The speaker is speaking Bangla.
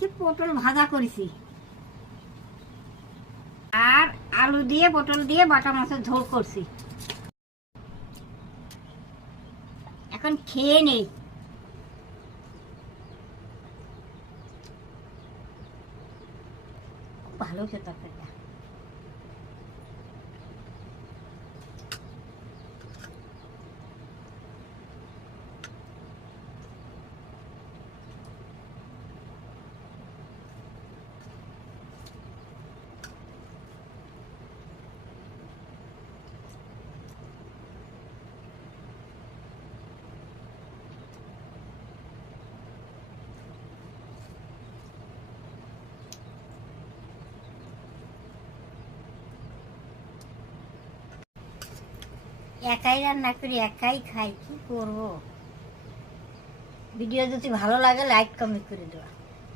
আজকে পটল ভাজা করেছি আর আলু দিয়ে পটল দিয়ে বাটা মাছের ঝোল করছি। এখন খেয়ে নেই। ভালো হয়েছে তরকারিটা। একাই রান্না করি, একাই খাই, কি করবো। ভিডিও যদি ভালো লাগে লাইক কমেন্ট করে দেওয়া।